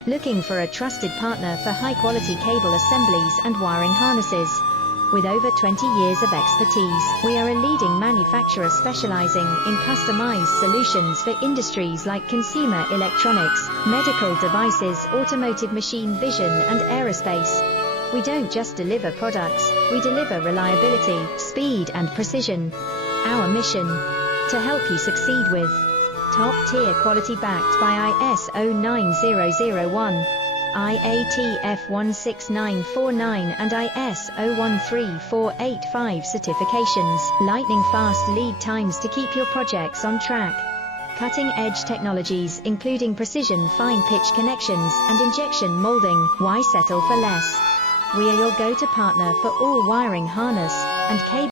Looking for a trusted partner for high-quality cable assemblies and wiring harnesses? With over 20 years of expertise, we are a leading manufacturer specializing in customized solutions for industries like consumer electronics, medical devices, automotive machine vision, and aerospace. We don't just deliver products, we deliver reliability, speed, and precision. Our mission: to help you succeed with top-tier quality backed by ISO 9001, IATF 16949 and ISO 13485 certifications, lightning-fast lead times to keep your projects on track. Cutting-edge technologies including precision fine-pitch connections and injection molding. Why settle for less? We are your go-to partner for all wiring harness and cable